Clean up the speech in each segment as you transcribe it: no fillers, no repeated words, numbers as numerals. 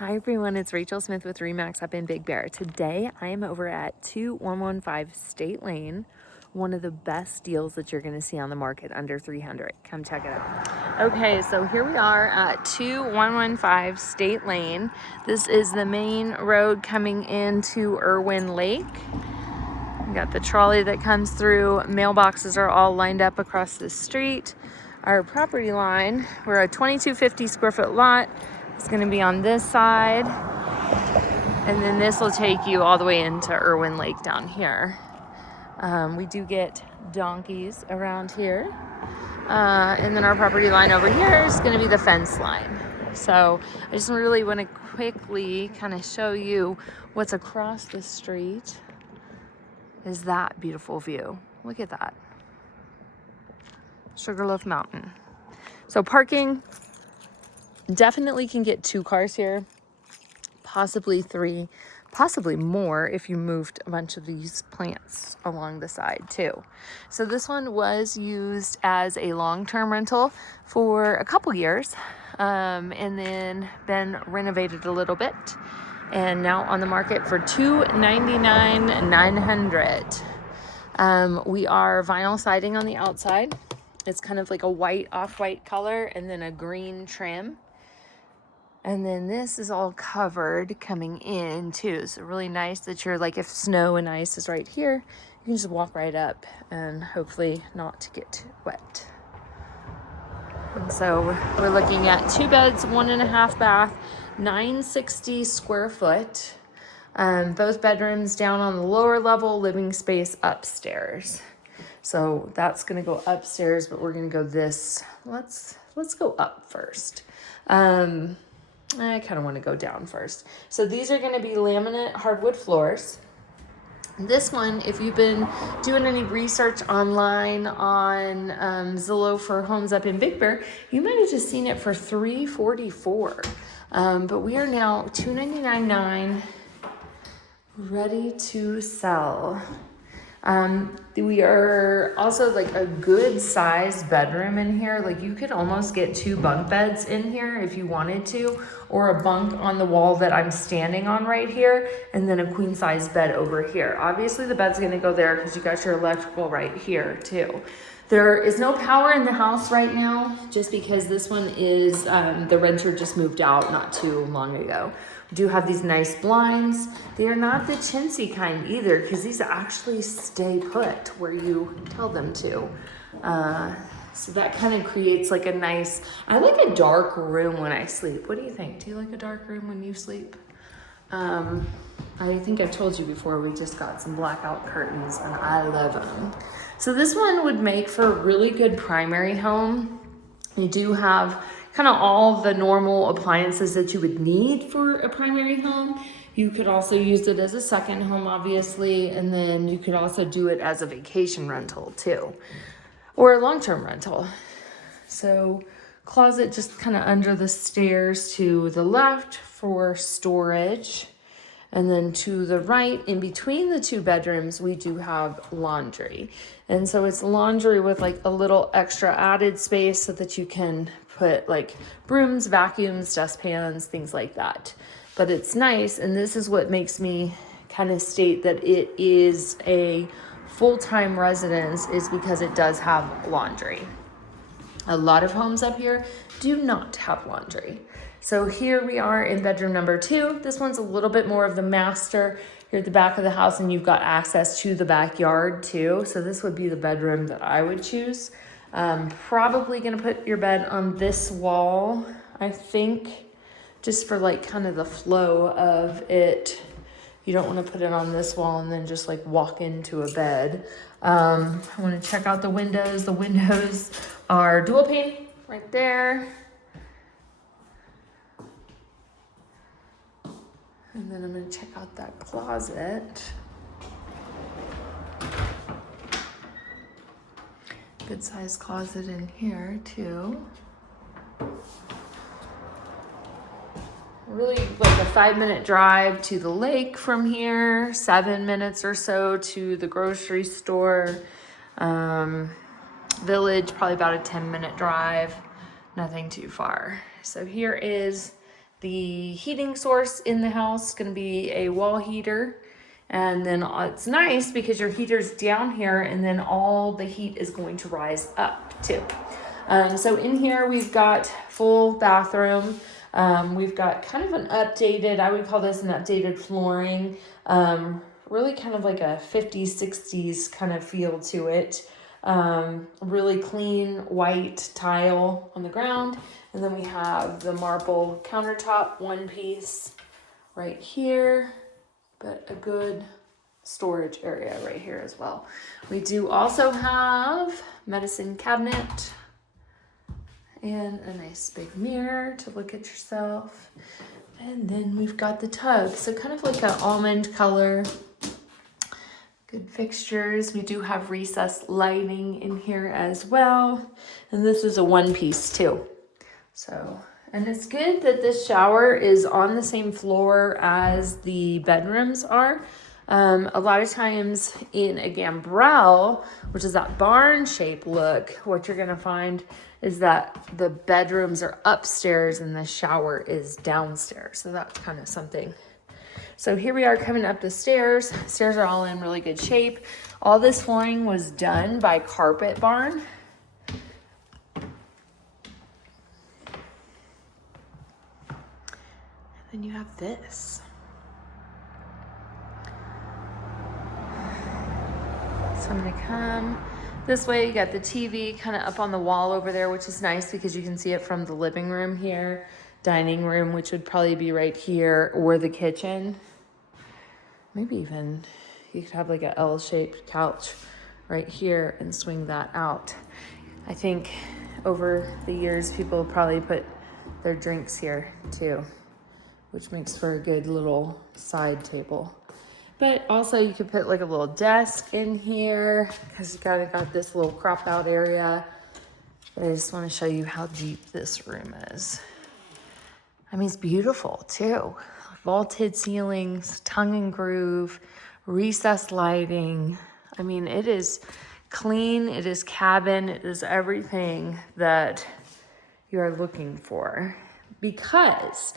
Hi everyone, it's Rachel Smith with RE/MAX up in Big Bear. Today I am over at 2115 State Lane, one of the best deals that you're going to see on the market under 300. Come check it out. Okay, so here we are at 2115 State Lane. This is the main road coming into Irwin Lake. We got the trolley that comes through. Mailboxes are all lined up across the street. Our property line, we're a 2250 square foot lot. It's going to be on this side, and then this will take you all the way into Irwin Lake down here. We do get donkeys around here, and then our property line over here is going to be the fence line. So I just really want to quickly kind of show you what's across the street is that beautiful view. Look at that. Sugarloaf Mountain. So parking, definitely can get 2 cars here, possibly 3, possibly more if you moved a bunch of these plants along the side too. So this one was used as a long-term rental for a couple years, and then been renovated a little bit, and now on the market for $299,900. We are vinyl siding on the outside. It's kind of like a white, off-white color, and then a green trim. And then this is all covered coming in too. So really nice that you're like, if snow and ice is right here, you can just walk right up and hopefully not get wet. And so we're looking at 2 beds, 1.5 bath, 960 square foot. Both bedrooms down on the lower level, living space upstairs. So that's gonna go upstairs, but we're gonna go this. Let's go up first. I kind of want to go down first. So these are going to be laminate hardwood floors. This one, if you've been doing any research online on Zillow for homes up in Big Bear, you might have just seen it for $344. But we are now $299,900 ready to sell. We are also like a good sized bedroom in here. Like you could almost get 2 bunk beds in here if you wanted to, or a bunk on the wall that I'm standing on right here, and then a queen size bed over here. Obviously the bed's gonna go there because you got your electrical right here too. There is no power in the house right now, just because this one is, the renter just moved out not too long ago. We do have these nice blinds. They are not the chintzy kind either, because these actually stay put where you tell them to. So that kind of creates like a nice, I like a dark room when I sleep. What do you think? Do you like a dark room when you sleep? I think I've told you before, we just got some blackout curtains and I love them. So this one would make for a really good primary home. You do have kind of all the normal appliances that you would need for a primary home. You could also use it as a second home, obviously, and then you could also do it as a vacation rental too, or a long-term rental. So closet just kind of under the stairs to the left for storage. And then to the right, in between the 2 bedrooms, we do have laundry. And so it's laundry with like a little extra added space so that you can put like brooms, vacuums, dustpans, things like that. But it's nice, and this is what makes me kind of state that it is a full-time residence, is because it does have laundry. A lot of homes up here do not have laundry. So here we are in bedroom number 2. This one's a little bit more of the master. You're at the back of the house and you've got access to the backyard too. So this would be the bedroom that I would choose. Probably gonna put your bed on this wall, I think, just for like kind of the flow of it. You don't want to put it on this wall and then just like walk into a bed. I want to check out the windows. The windows are dual pane right there. And then I'm going to check out that closet. Good sized closet in here too. Really like a 5-minute drive to the lake from here, 7 minutes or so to the grocery store. Village, probably about a 10-minute drive, nothing too far. So here is The heating source in the house is going to be a wall heater. And then it's nice because your heater's down here and then all the heat is going to rise up too. So in here we've got full bathroom. We've got kind of an updated, I would call this an updated flooring. Really kind of like a 50s, 60s kind of feel to it. Really clean white tile on the ground. And then we have the marble countertop, one piece right here, but a good storage area right here as well. We do also have medicine cabinet and a nice big mirror to look at yourself. And then we've got the tub. So kind of like an almond color. Good fixtures. We do have recessed lighting in here as well. And this is a one piece too. So, and it's good that this shower is on the same floor as the bedrooms are. A lot of times in a gambrel, which is that barn shape look, what you're gonna find is that the bedrooms are upstairs and the shower is downstairs. So that's kind of something. So here we are coming up the stairs. Stairs are all in really good shape. All this flooring was done by Carpet Barn. And then you have this. So I'm gonna come this way. You got the TV kind of up on the wall over there, which is nice because you can see it from the living room here, dining room, which would probably be right here, or the kitchen. Maybe even you could have like a L-shaped couch right here and swing that out. I think over the years, people probably put their drinks here too, which makes for a good little side table. But also you could put like a little desk in here because you got this little crop out area. But I just want to show you how deep this room is. I mean, it's beautiful too. Vaulted ceilings, tongue and groove, recessed lighting. I mean, it is clean, it is cabin, it is everything that you are looking for. Because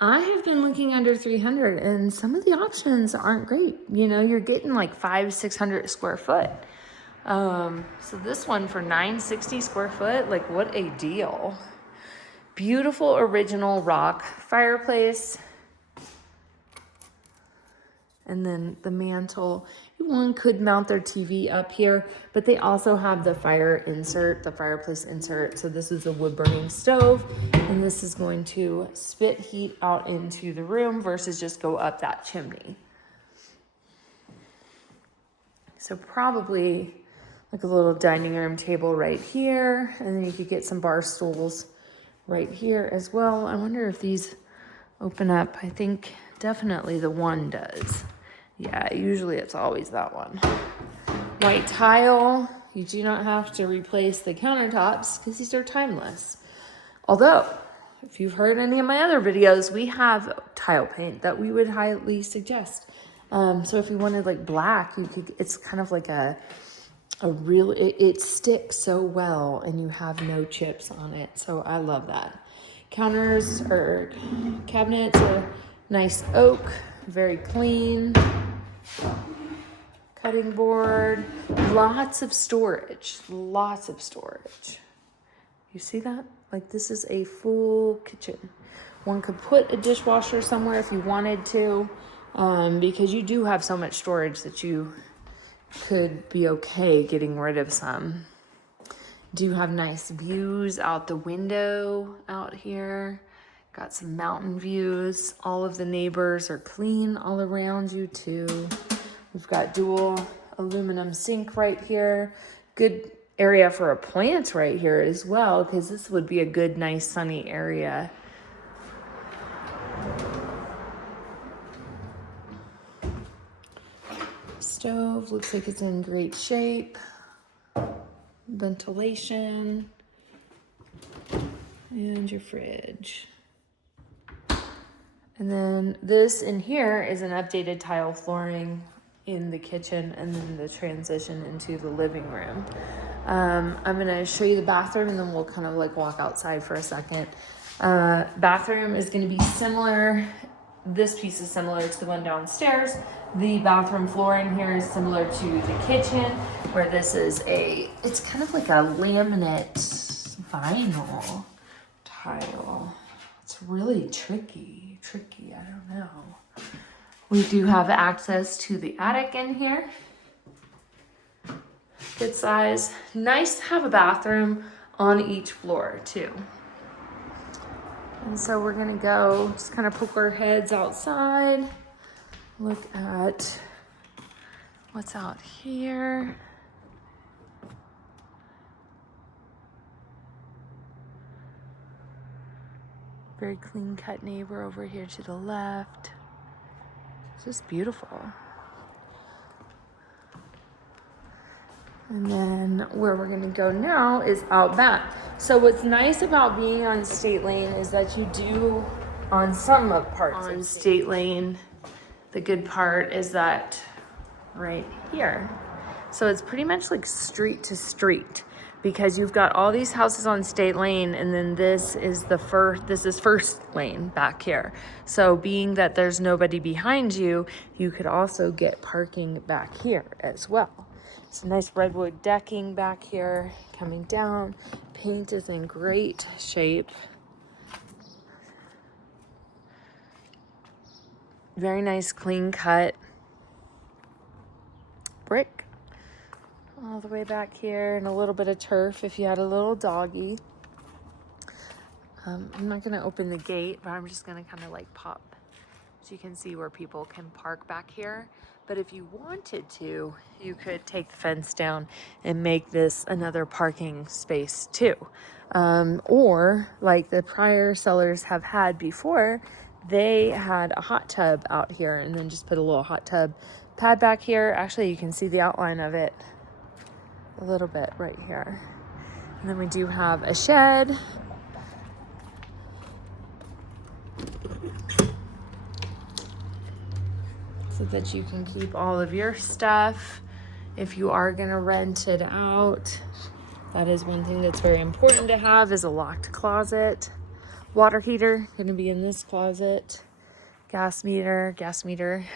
I have been looking under 300 and some of the options aren't great. You know, you're getting like 500-600 square foot. So this one for $960 square foot, like what a deal. Beautiful original rock fireplace. And then the mantle, one could mount their TV up here, but they also have the fire insert, the fireplace insert. So this is a wood burning stove, and this is going to spit heat out into the room versus just go up that chimney. So probably like a little dining room table right here, and then you could get some bar stools right here as well. I wonder if these open up. I think definitely the one does. Yeah, usually it's always that one. White tile. You do not have to replace the countertops because these are timeless. Although, if you've heard any of my other videos, we have tile paint that we would highly suggest. So if you wanted like black, you could, it's kind of like a real, it sticks so well and you have no chips on it. So I love that. Counters or cabinets are nice oak, very clean. Cutting board, lots of storage, lots of storage. You see that? Like this is a full kitchen. One could put a dishwasher somewhere if you wanted to, because you do have so much storage that you could be okay getting rid of some. Do have nice views out the window out here. Got some mountain views. All of the neighbors are clean all around you too. We've got dual aluminum sink right here. Good area for a plant right here as well, because this would be a good, nice, sunny area. Stove looks like it's in great shape. Ventilation. And your fridge. And then this in here is an updated tile flooring in the kitchen and then the transition into the living room. I'm gonna show you the bathroom and then we'll kind of like walk outside for a second. Bathroom is going to be similar. This piece is similar to the one downstairs. The bathroom flooring here is similar to the kitchen, where this is it's kind of like a laminate vinyl tile. It's really tricky, I don't know. We do have access to the attic in here. Good size. Nice to have a bathroom on each floor too. And so we're gonna go just kind of poke our heads outside, look at what's out here. Very clean cut neighbor over here to the left. It's just beautiful. And then where we're gonna go now is out back. So what's nice about being on State Lane is that you do, on some of parts on State Lane, the good part is that right here. So it's pretty much like street to street, because you've got all these houses on State Lane, and then this is first lane back here. So being that there's nobody behind you, you could also get parking back here as well. It's a nice redwood decking back here coming down. Paint is in great shape. Very nice clean cut brick all the way back here, and a little bit of turf if you had a little doggy. I'm not gonna open the gate, but I'm just gonna kind of like pop so you can see where people can park back here. But if you wanted to, you could take the fence down and make this another parking space too. Or like the prior sellers have had before, they had a hot tub out here and then just put a little hot tub pad back here. Actually, you can see the outline of it a little bit right here. And then we do have a shed. So that you can keep all of your stuff if you are gonna rent it out. That is one thing that's very important to have, is a locked closet. Water heater gonna be in this closet. Gas meter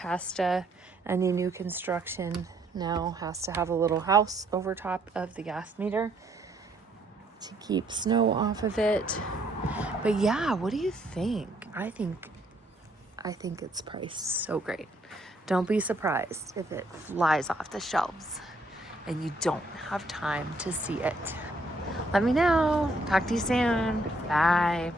has to, any new construction now has to have a little house over top of the gas meter to keep snow off of it. But yeah, what do you think? I think it's priced so great. Don't be surprised if it flies off the shelves and you don't have time to see it. Let me know. Talk to you soon. Bye.